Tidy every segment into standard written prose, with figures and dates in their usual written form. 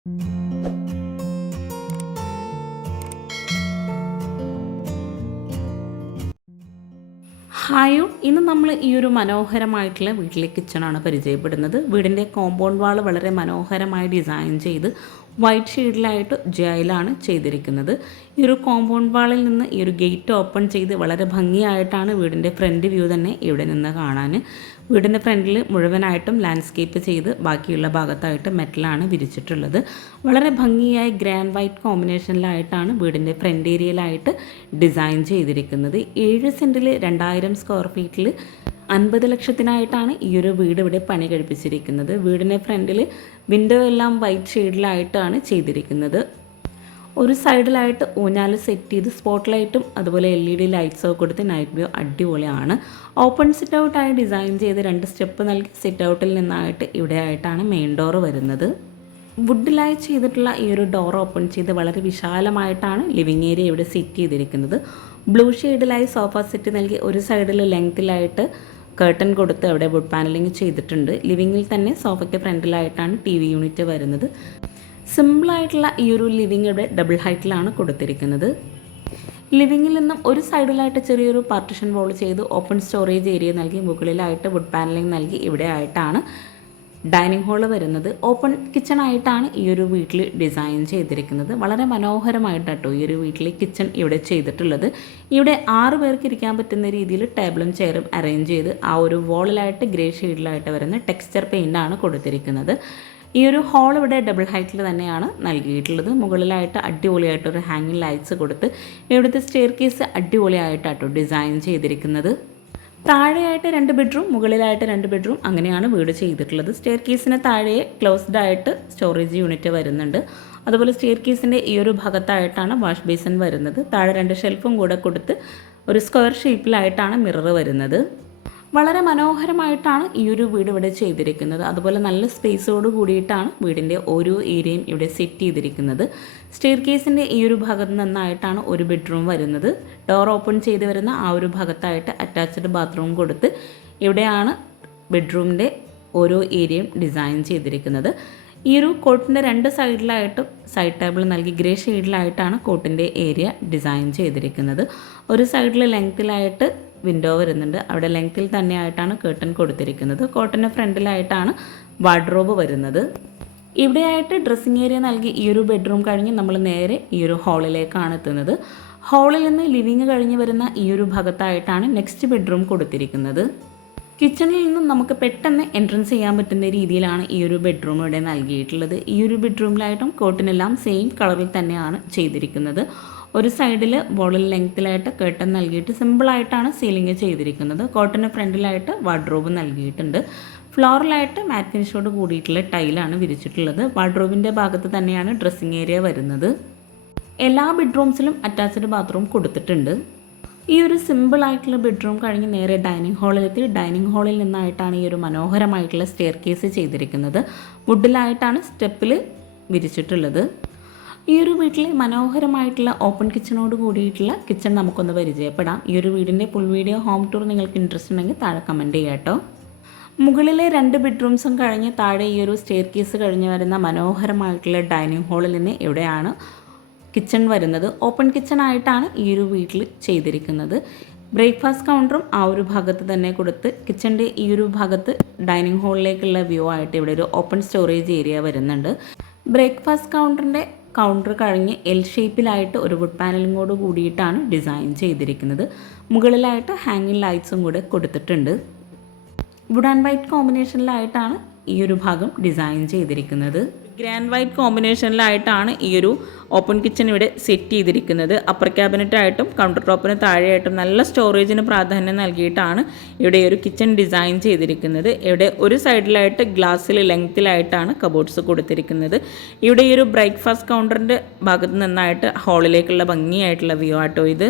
Hi, ഇന്ന് നമ്മൾ ഈ ഒരു മനോഹരമായിട്ടുള്ള വീട്ടിലെ കിച്ചണാണ് പരിചയപ്പെടുന്നത്. വീടിൻ്റെ കോമ്പൗണ്ട് വാൾ വളരെ മനോഹരമായി ഡിസൈൻ ചെയ്ത് വൈറ്റ് ഷെയ്ഡിലായിട്ട് ജയിലാണ് ചെയ്തിരിക്കുന്നത്. ഈ ഒരു കോമ്പൗണ്ട് വാളിൽ നിന്ന് ഈ ഒരു ഗേറ്റ് ഓപ്പൺ ചെയ്ത് വളരെ ഭംഗിയായിട്ടാണ് വീടിൻ്റെ ഫ്രണ്ട് വ്യൂ തന്നെ ഇവിടെ നിന്ന് കാണാൻ. വീടിൻ്റെ ഫ്രണ്ടിൽ മുഴുവനായിട്ടും ലാൻഡ്സ്കേപ്പ് ചെയ്ത് ബാക്കിയുള്ള ഭാഗത്തായിട്ട് മെറ്റലാണ് വിരിച്ചിട്ടുള്ളത്. വളരെ ഭംഗിയായി ഗ്രാൻഡ് വൈറ്റ് കോമ്പിനേഷനിലായിട്ടാണ് വീടിൻ്റെ ഫ്രണ്ട് ഏരിയയിലായിട്ട് ഡിസൈൻ ചെയ്തിരിക്കുന്നത്. 7 സെൻറ്റിൽ 2000 സ്ക്വയർ ഫീറ്റിൽ 50 ലക്ഷത്തിനായിട്ടാണ് ഈ ഒരു വീട് ഇവിടെ പണി കഴിപ്പിച്ചിരിക്കുന്നത്. വീടിൻ്റെ ഫ്രണ്ടിൽ വിൻഡോ എല്ലാം വൈറ്റ് ഷെയ്ഡിലായിട്ടാണ് ചെയ്തിരിക്കുന്നത്. ഒരു സൈഡിലായിട്ട് ഊഞ്ഞാൽ സെറ്റ് ചെയ്ത് സ്പോട്ട് ലൈറ്റും അതുപോലെ LED ലൈറ്റ്സൊക്കെ കൊടുത്ത് നൈറ്റ് വ്യൂ അടിപൊളിയാണ്. ഓപ്പൺ സിറ്റ് ഔട്ടായി ഡിസൈൻ ചെയ്ത് 2 സ്റ്റെപ്പ് നൽകി സിറ്റ് ഔട്ടിൽ നിന്നായിട്ട് ഇവിടെ ആയിട്ടാണ് മെയിൻ ഡോർ വരുന്നത്. വുഡിലായി ചെയ്തിട്ടുള്ള ഈ ഒരു ഡോർ ഓപ്പൺ ചെയ്ത് വളരെ വിശാലമായിട്ടാണ് ലിവിങ് ഏരിയ ഇവിടെ സെറ്റ് ചെയ്തിരിക്കുന്നത്. ബ്ലൂ ഷെയ്ഡിലായി സോഫ സെറ്റ് നൽകി ഒരു സൈഡിൽ ലെങ്ത്തിലായിട്ട് കർട്ടൻ കൊടുത്ത് അവിടെ വുഡ് പാനലിംഗ് ചെയ്തിട്ടുണ്ട്. ലിവിങ്ങിൽ തന്നെ സോഫയ്ക്ക് ഫ്രണ്ടിലായിട്ടാണ് TV യൂണിറ്റ് വരുന്നത്. സിമ്പിളായിട്ടുള്ള ഈ ഒരു ലിവിങ് ഇവിടെ ഡബിൾ ഹൈറ്റിലാണ് കൊടുത്തിരിക്കുന്നത്. ലിവിങ്ങിൽ നിന്നും ഒരു സൈഡിലായിട്ട് ചെറിയൊരു പാർട്ടിഷൻ വോൾ ചെയ്ത് ഓപ്പൺ സ്റ്റോറേജ് ഏരിയ നൽകി മുകളിലായിട്ട് വുഡ് പാനലിംഗ് നൽകി ഇവിടെ ആയിട്ടാണ് ഡൈനിങ് ഹാള് വരുന്നത്. ഓപ്പൺ കിച്ചൺ ആയിട്ടാണ് ഈ ഒരു വീട്ടിൽ ഡിസൈൻ ചെയ്തിരിക്കുന്നത്. വളരെ മനോഹരമായിട്ടാട്ടോ ഈ ഒരു വീട്ടിൽ കിച്ചൺ ഇവിടെ ചെയ്തിട്ടുള്ളത്. ഇവിടെ 6 പേർക്ക് ഇരിക്കാൻ പറ്റുന്ന രീതിയിൽ ടേബിളും ചെയറും അറേഞ്ച് ചെയ്ത് ആ ഒരു വോളിലായിട്ട് ഗ്രേ ഷെയ്ഡിലായിട്ട് വരുന്ന ടെക്സ്ചർ പെയിൻ്റാണ് കൊടുത്തിരിക്കുന്നത്. ഈ ഒരു ഹാൾ ഇവിടെ ഡബിൾ ഹൈറ്റിൽ തന്നെയാണ് നൽകിയിട്ടുള്ളത്. മുകളിലായിട്ട് അടിപൊളിയായിട്ടൊരു ഹാങ്ങിങ് ലൈറ്റ്സ് കൊടുത്ത് ഇവിടുത്തെ സ്റ്റെയർ കേസ് അടിപൊളിയായിട്ടാട്ടോ ഡിസൈൻ ചെയ്തിരിക്കുന്നത്. താഴെയായിട്ട് 2 ബെഡ്റൂം, മുകളിലായിട്ട് 2 ബെഡ്റൂം, അങ്ങനെയാണ് വീട് ചെയ്തിട്ടുള്ളത്. സ്റ്റെയർ കേസിന് താഴെ ക്ലോസ്ഡ് ആയിട്ട് സ്റ്റോറേജ് യൂണിറ്റ് വരുന്നുണ്ട്. അതുപോലെ സ്റ്റെയർ കേസിൻ്റെ ഈ ഒരു ഭാഗത്തായിട്ടാണ് വാഷ് ബേസിൻ വരുന്നത്. താഴെ 2 ഷെൽഫും കൂടെ കൊടുത്ത് ഒരു സ്ക്വയർ ഷേപ്പിലായിട്ടാണ് മിറർ വരുന്നത്. വളരെ മനോഹരമായിട്ടാണ് ഈ ഒരു വീട് ഇവിടെ ചെയ്തിരിക്കുന്നത്. അതുപോലെ നല്ല സ്പേസോട് കൂടിയിട്ടാണ് വീടിൻ്റെ ഓരോ ഏരിയയും ഇവിടെ സെറ്റ് ചെയ്തിരിക്കുന്നത്. സ്റ്റെയർ കേസിൻ്റെ ഈ ഒരു ഭാഗത്ത് നിന്നായിട്ടാണ് ഒരു ബെഡ്റൂം വരുന്നത്. ഡോർ ഓപ്പൺ ചെയ്ത് വരുന്ന ആ ഒരു ഭാഗത്തായിട്ട് അറ്റാച്ച്ഡ് ബാത്റൂം കൊടുത്ത് ഇവിടെയാണ് ബെഡ്റൂമിൻ്റെ ഓരോ ഏരിയയും ഡിസൈൻ ചെയ്തിരിക്കുന്നത്. ഈ ഒരു കോട്ടിൻ്റെ 2 സൈഡിലായിട്ടും സൈഡ് ടേബിൾ നൽകി ഗ്രേ ഷെയ്ഡിലായിട്ടാണ് കോട്ടിൻ്റെ ഏരിയ ഡിസൈൻ ചെയ്തിരിക്കുന്നത്. ഒരു സൈഡിൽ ലെങ്ത്തിലായിട്ട് വിൻഡോ വരുന്നുണ്ട്. അവിടെ ലെങ്ത്തിൽ തന്നെയായിട്ടാണ് കേർട്ടൻ കൊടുത്തിരിക്കുന്നത്. കോട്ടൻ്റെ ഫ്രണ്ടിലായിട്ടാണ് വാർഡ്രോബ് വരുന്നത്. ഇവിടെയായിട്ട് ഡ്രസ്സിങ് ഏരിയ നൽകി ഈ ഒരു ബെഡ്റൂം കഴിഞ്ഞ് നമ്മൾ നേരെ ഈ ഒരു ഹാളിലേക്കാണ് എത്തുന്നത്. ഹാളിൽ നിന്ന് ലിവിങ് കഴിഞ്ഞ് വരുന്ന ഈ ഒരു ഭാഗത്തായിട്ടാണ് നെക്സ്റ്റ് ബെഡ്റൂം കൊടുത്തിരിക്കുന്നത്. കിച്ചണിൽ നിന്നും നമുക്ക് പെട്ടെന്ന് എൻട്രൻസ് ചെയ്യാൻ പറ്റുന്ന രീതിയിലാണ് ഈ ഒരു ബെഡ്റൂം ഇവിടെ നൽകിയിട്ടുള്ളത്. ഈ ഒരു ബെഡ്റൂമിലായിട്ടും കോട്ടിനെല്ലാം സെയിം കളറിൽ തന്നെയാണ് ചെയ്തിരിക്കുന്നത്. ഒരു സൈഡിൽ വോളിൽ ലെങ്ത്തിലായിട്ട് കേർട്ടൻ നൽകിയിട്ട് സിമ്പിളായിട്ടാണ് സീലിംഗ് ചെയ്തിരിക്കുന്നത്. കോട്ടന് ഫ്രണ്ടിലായിട്ട് വാർഡ്രോബ് നൽകിയിട്ടുണ്ട്. ഫ്ലോറിലായിട്ട് മാറ്റ് ഫിനിഷോട് കൂടിയിട്ടുള്ള ടൈലാണ് വിരിച്ചിട്ടുള്ളത്. വാർഡ്രോബിൻ്റെ ഭാഗത്ത് തന്നെയാണ് ഡ്രസ്സിങ് ഏരിയ വരുന്നത്. എല്ലാ ബെഡ്റൂംസിലും അറ്റാച്ച്ഡ് ബാത്റൂം കൊടുത്തിട്ടുണ്ട്. ഈ ഒരു സിമ്പിളായിട്ടുള്ള ബെഡ്റൂം കഴിഞ്ഞ് നേരെ ഡൈനിങ് ഹാളിലെത്തി. ഡൈനിങ് ഹാളിൽ നിന്നായിട്ടാണ് ഈ ഒരു മനോഹരമായിട്ടുള്ള സ്റ്റെയർ കേസ് ചെയ്തിരിക്കുന്നത്. വുഡിലായിട്ടാണ് സ്റ്റെപ്പിൽ വിരിച്ചിട്ടുള്ളത്. ഈ ഒരു വീട്ടിലെ മനോഹരമായിട്ടുള്ള ഓപ്പൺ കിച്ചണോട് കൂടിയിട്ടുള്ള കിച്ചൺ നമുക്കൊന്ന് പരിചയപ്പെടാം. ഈ ഒരു വീടിൻ്റെ ഫുൾ വീഡിയോ ഹോം ടൂർ നിങ്ങൾക്ക് ഇൻട്രസ്റ്റ് ഉണ്ടെങ്കിൽ താഴെ കമൻറ്റ് ചെയ്യാം കേട്ടോ. മുകളിലെ 2 ബെഡ്റൂംസും കഴിഞ്ഞ് താഴെ ഈ ഒരു സ്റ്റെയർ കേസ് കഴിഞ്ഞ് വരുന്ന മനോഹരമായിട്ടുള്ള ഡൈനിങ് ഹാളിൽ നിന്ന് ഇവിടെയാണ് കിച്ചൺ വരുന്നത്. ഓപ്പൺ കിച്ചൺ ആയിട്ടാണ് ഈ ഒരു വീട്ടിൽ ചെയ്തിരിക്കുന്നത്. ബ്രേക്ക്ഫാസ്റ്റ് കൗണ്ടറും ആ ഒരു ഭാഗത്ത് തന്നെ കൊടുത്ത് കിച്ചൻ്റെ ഈ ഒരു ഭാഗത്ത് ഡൈനിങ് ഹാളിലേക്കുള്ള വ്യൂ ആയിട്ട് ഇവിടെ ഒരു ഓപ്പൺ സ്റ്റോറേജ് ഏരിയ വരുന്നുണ്ട്. ബ്രേക്ക്ഫാസ്റ്റ് കൗണ്ടർ കഴിഞ്ഞ് L ഷേപ്പിലായിട്ട് ഒരു വുഡ് പാനലിങ്ങോട് കൂടിയിട്ടാണ് ഡിസൈൻ ചെയ്തിരിക്കുന്നത്. മുകളിലായിട്ട് ഹാങ്ങിങ് ലൈറ്റ്സും കൂടെ കൊടുത്തിട്ടുണ്ട്. വുഡ് ആൻഡ് വൈറ്റ് കോമ്പിനേഷനിലായിട്ടാണ് ഈ ഒരു ഭാഗം ഡിസൈൻ ചെയ്തിരിക്കുന്നത്. ഗ്രാൻഡ് വൈറ്റ് കോമ്പിനേഷനിലായിട്ടാണ് ഈ ഒരു ഓപ്പൺ കിച്ചൺ ഇവിടെ സെറ്റ് ചെയ്തിരിക്കുന്നത്. അപ്പർ ക്യാബിനറ്റായിട്ടും കൗണ്ടർ ടോപ്പിന് താഴെയായിട്ടും നല്ല സ്റ്റോറേജിന് പ്രാധാന്യം നൽകിയിട്ടാണ് ഇവിടെ ഒരു കിച്ചൺ ഡിസൈൻ ചെയ്തിരിക്കുന്നത്. ഇവിടെ ഒരു സൈഡിലായിട്ട് ഗ്ലാസ്സിൽ ലെങ്ത്തിലായിട്ടാണ് കബോർഡ്സ് കൊടുത്തിരിക്കുന്നത്. ഇവിടെ ഈ ഒരു ബ്രേക്ക്ഫാസ്റ്റ് കൗണ്ടറിൻ്റെ ഭാഗത്ത് നിന്നായിട്ട് ഹാളിലേക്കുള്ള ഭംഗിയായിട്ടുള്ള വ്യൂ ആട്ടോ ഇത്.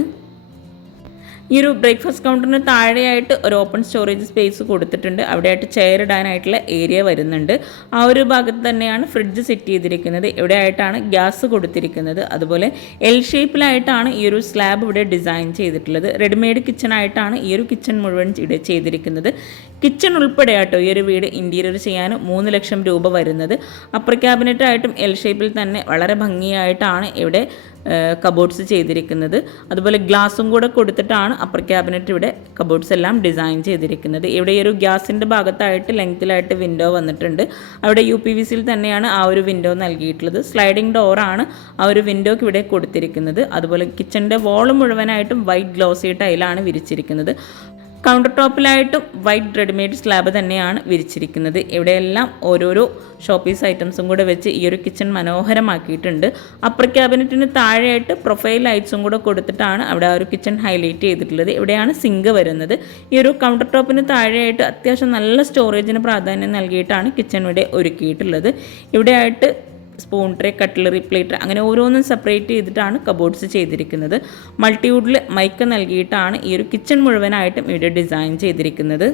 ഈ ഒരു ബ്രേക്ക്ഫാസ്റ്റ് കൗണ്ടറിന് താഴെയായിട്ട് ഒരു ഓപ്പൺ സ്റ്റോറേജ് സ്പേസ് കൊടുത്തിട്ടുണ്ട്. അവിടെയായിട്ട് ചെയർ ഇടാനായിട്ടുള്ള ഏരിയ വരുന്നുണ്ട്. ആ ഒരു ഭാഗത്ത് തന്നെയാണ് ഫ്രിഡ്ജ് സെറ്റ് ചെയ്തിരിക്കുന്നത്. ഇവിടെയായിട്ടാണ് ഗ്യാസ് കൊടുത്തിരിക്കുന്നത്. അതുപോലെ എൽ ഷേപ്പിലായിട്ടാണ് ഈ ഒരു സ്ലാബ് ഇവിടെ ഡിസൈൻ ചെയ്തിട്ടുള്ളത്. റെഡിമെയ്ഡ് കിച്ചൺ ആയിട്ടാണ് ഈ ഒരു കിച്ചൺ മുഴുവൻ ഇവിടെ ചെയ്തിരിക്കുന്നത്. കിച്ചൺ ഉൾപ്പെടെ ആട്ടോ ഈ ഒരു വീട് ഇൻറ്റീരിയർ ചെയ്യാൻ 3 ലക്ഷം രൂപ വരുന്നത്. അപ്പർ ക്യാബിനറ്റായിട്ടും എൽ ഷേപ്പിൽ തന്നെ വളരെ ഭംഗിയായിട്ടാണ് ഇവിടെ കബോർഡ്സ് ചെയ്തിരിക്കുന്നത്. അതുപോലെ ഗ്ലാസും കൂടെ കൊടുത്തിട്ടാണ് അപ്പർ ക്യാബിനറ്റ് ഇവിടെ കബോർഡ്സ് എല്ലാം ഡിസൈൻ ചെയ്തിരിക്കുന്നത്. ഇവിടെ ഈ ഒരു ഗ്യാസിൻ്റെ ഭാഗത്തായിട്ട് ലെങ്ത്തിലായിട്ട് വിൻഡോ വന്നിട്ടുണ്ട്. അവിടെ UPVCയിൽ തന്നെയാണ് ആ ഒരു വിൻഡോ നൽകിയിട്ടുള്ളത്. സ്ലൈഡിംഗ് ഡോറാണ് ആ ഒരു വിൻഡോയ്ക്ക് ഇവിടെ കൊടുത്തിരിക്കുന്നത്. അതുപോലെ കിച്ചൻ്റെ വോൾ മുഴുവനായിട്ടും വൈറ്റ് ഗ്ലോസി ടൈലാണ് വിരിച്ചിരിക്കുന്നത്. കൗണ്ടർ ടോപ്പിലായിട്ടും വൈറ്റ് റെഡിമെയ്ഡ് സ്ലാബ് തന്നെയാണ് വിരിച്ചിരിക്കുന്നത്. ഇവിടെയെല്ലാം ഓരോരോ ഷോപ്പീസ് ഐറ്റംസും കൂടെ വെച്ച് ഈ ഒരു കിച്ചൺ മനോഹരമാക്കിയിട്ടുണ്ട്. അപ്പർ ക്യാബിനറ്റിന് താഴെയായിട്ട് പ്രൊഫൈൽ ലൈറ്റ്സും കൂടെ കൊടുത്തിട്ടാണ് അവിടെ ആ ഒരു കിച്ചൺ ഹൈലൈറ്റ് ചെയ്തിട്ടുള്ളത്. ഇവിടെയാണ് സിങ്ക് വരുന്നത്. ഈ ഒരു കൗണ്ടർ ടോപ്പിന് താഴെയായിട്ട് അത്യാവശ്യം നല്ല സ്റ്റോറേജിന് പ്രാധാന്യം നൽകിയിട്ടാണ് കിച്ചൺ ഇവിടെ ഒരുക്കിയിട്ടുള്ളത്. ഇവിടെയായിട്ട് സ്പൂൺ ട്രേ, കട്ട്ലറി, പ്ലേറ്റ് അങ്ങനെ ഓരോന്നും സെപ്പറേറ്റ് ചെയ്തിട്ടാണ് കബോർഡ്സ് ചെയ്തിരിക്കുന്നത്. മൾട്ടിവുഡിൽ മൈക്ക് നൽകിയിട്ടാണ് ഈ ഒരു കിച്ചൺ മുഴുവനായിട്ടും ഇവിടെ ഡിസൈൻ ചെയ്തിരിക്കുന്നത്.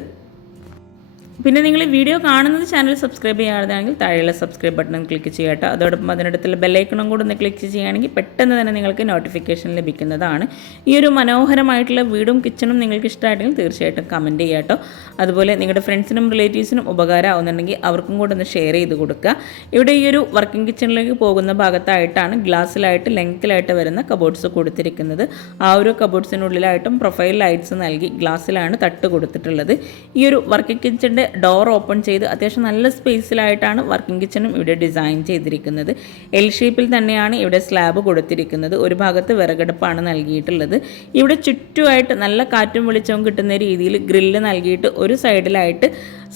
പിന്നെ നിങ്ങൾ വീഡിയോ കാണുന്നത് ചാനൽ സബ്സ്ക്രൈബ് ചെയ്യാതാണെങ്കിൽ താഴെയുള്ള സബ്സ്ക്രൈബ് ബട്ടൺ ക്ലിക്ക് ചെയ്യട്ടോ. അതോടൊപ്പം അതിനടുത്തുള്ള ബെല്ലൈക്കണും കൂടെ ഒന്ന് ക്ലിക്ക് ചെയ്യുകയാണെങ്കിൽ പെട്ടെന്ന് തന്നെ നിങ്ങൾക്ക് നോട്ടിഫിക്കേഷൻ ലഭിക്കുന്നതാണ്. ഈ ഒരു മനോഹരമായിട്ടുള്ള വീടും കിച്ചണും നിങ്ങൾക്ക് ഇഷ്ടമായിട്ടെങ്കിൽ തീർച്ചയായിട്ടും കമൻറ്റ് ചെയ്യാട്ടോ. അതുപോലെ നിങ്ങളുടെ ഫ്രണ്ട്സിനും റിലേറ്റീവ്സിനും ഉപകാരമാവുന്നുണ്ടെങ്കിൽ അവർക്കും കൂടെ ഒന്ന് ഷെയർ ചെയ്ത് കൊടുക്കുക. ഇവിടെ ഈ ഒരു വർക്കിംഗ് കിച്ചണിലേക്ക് പോകുന്ന ഭാഗത്തായിട്ടാണ് ഗ്ലാസ്സിലായിട്ട് ലെങ്ത്തിലായിട്ട് വരുന്ന കബോർഡ്സ് കൊടുത്തിരിക്കുന്നത്. ആ ഒരു കബോർഡ്സിനുള്ളിലായിട്ടും പ്രൊഫൈൽ ലൈറ്റ്സ് നൽകി ഗ്ലാസ്സിലാണ് തട്ട് കൊടുത്തിട്ടുള്ളത്. ഈ ഒരു വർക്കിംഗ് കിച്ചണിൻ്റെ ഡോർ ഓപ്പൺ ചെയ്ത് അത്യാവശ്യം നല്ല സ്പേസിലായിട്ടാണ് വർക്കിംഗ് കിച്ചണും ഇവിടെ ഡിസൈൻ ചെയ്തിരിക്കുന്നത്. എൽ ഷേപ്പിൽ തന്നെയാണ് ഇവിടെ സ്ലാബ് കൊടുത്തിരിക്കുന്നത്. ഒരു ഭാഗത്ത് വിറകടുപ്പാണ് നൽകിയിട്ടുള്ളത്. ഇവിടെ ചുറ്റുമായിട്ട് നല്ല കാറ്റും വെളിച്ചവും കിട്ടുന്ന രീതിയിൽ ഗ്രില്ല് നൽകിയിട്ട് ഒരു സൈഡിലായിട്ട്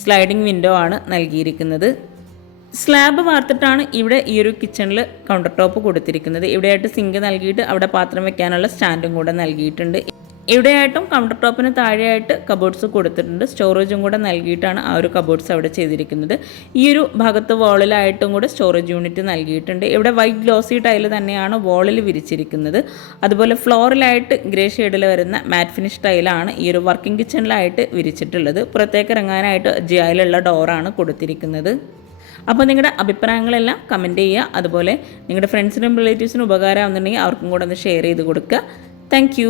സ്ലൈഡിംഗ് വിൻഡോ ആണ് നൽകിയിരിക്കുന്നത്. സ്ലാബ് വാർത്തിട്ടാണ് ഇവിടെ ഈ ഒരു കിച്ചണിൽ കൗണ്ടർ ടോപ്പ് കൊടുത്തിരിക്കുന്നത്. ഇവിടെയായിട്ട് സിങ്ക് നൽകിയിട്ട് അവിടെ പാത്രം വെക്കാനുള്ള സ്റ്റാൻഡും കൂടെ നൽകിയിട്ടുണ്ട്. ഇവിടെയായിട്ടും കൗണ്ടർ ടോപ്പിന് താഴെയായിട്ട് കബോർഡ്സ് കൊടുത്തിട്ടുണ്ട്. സ്റ്റോറേജും കൂടെ നൽകിയിട്ടാണ് ആ ഒരു കബോർഡ്സ് അവിടെ ചെയ്തിരിക്കുന്നത്. ഈ ഒരു ഭാഗത്ത് വോളിലായിട്ടും കൂടെ സ്റ്റോറേജ് യൂണിറ്റ് നൽകിയിട്ടുണ്ട്. ഇവിടെ വൈറ്റ് ഗ്ലോസി ടൈൽ തന്നെയാണ് വോളിൽ വിരിച്ചിരിക്കുന്നത്. അതുപോലെ ഫ്ലോറിലായിട്ട് ഗ്രേ ഷെയ്ഡിൽ വരുന്ന മാറ്റ് ഫിനിഷ് ടൈലാണ് ഈ ഒരു വർക്കിംഗ് കിച്ചണിലായിട്ട് വിരിച്ചിട്ടുള്ളത്. പുറത്തേക്ക് ഇറങ്ങാനായിട്ട് ജിയായിലുള്ള ഡോറാണ് കൊടുത്തിരിക്കുന്നത്. അപ്പോൾ നിങ്ങളുടെ അഭിപ്രായങ്ങളെല്ലാം കമൻറ്റ് ചെയ്യുക. അതുപോലെ നിങ്ങളുടെ ഫ്രണ്ട്സിനും റിലേറ്റീവ്സിനും ഉപകാരമാകുന്നുണ്ടെങ്കിൽ അവർക്കും കൂടെ ഒന്ന് ഷെയർ ചെയ്ത് കൊടുക്കുക. താങ്ക്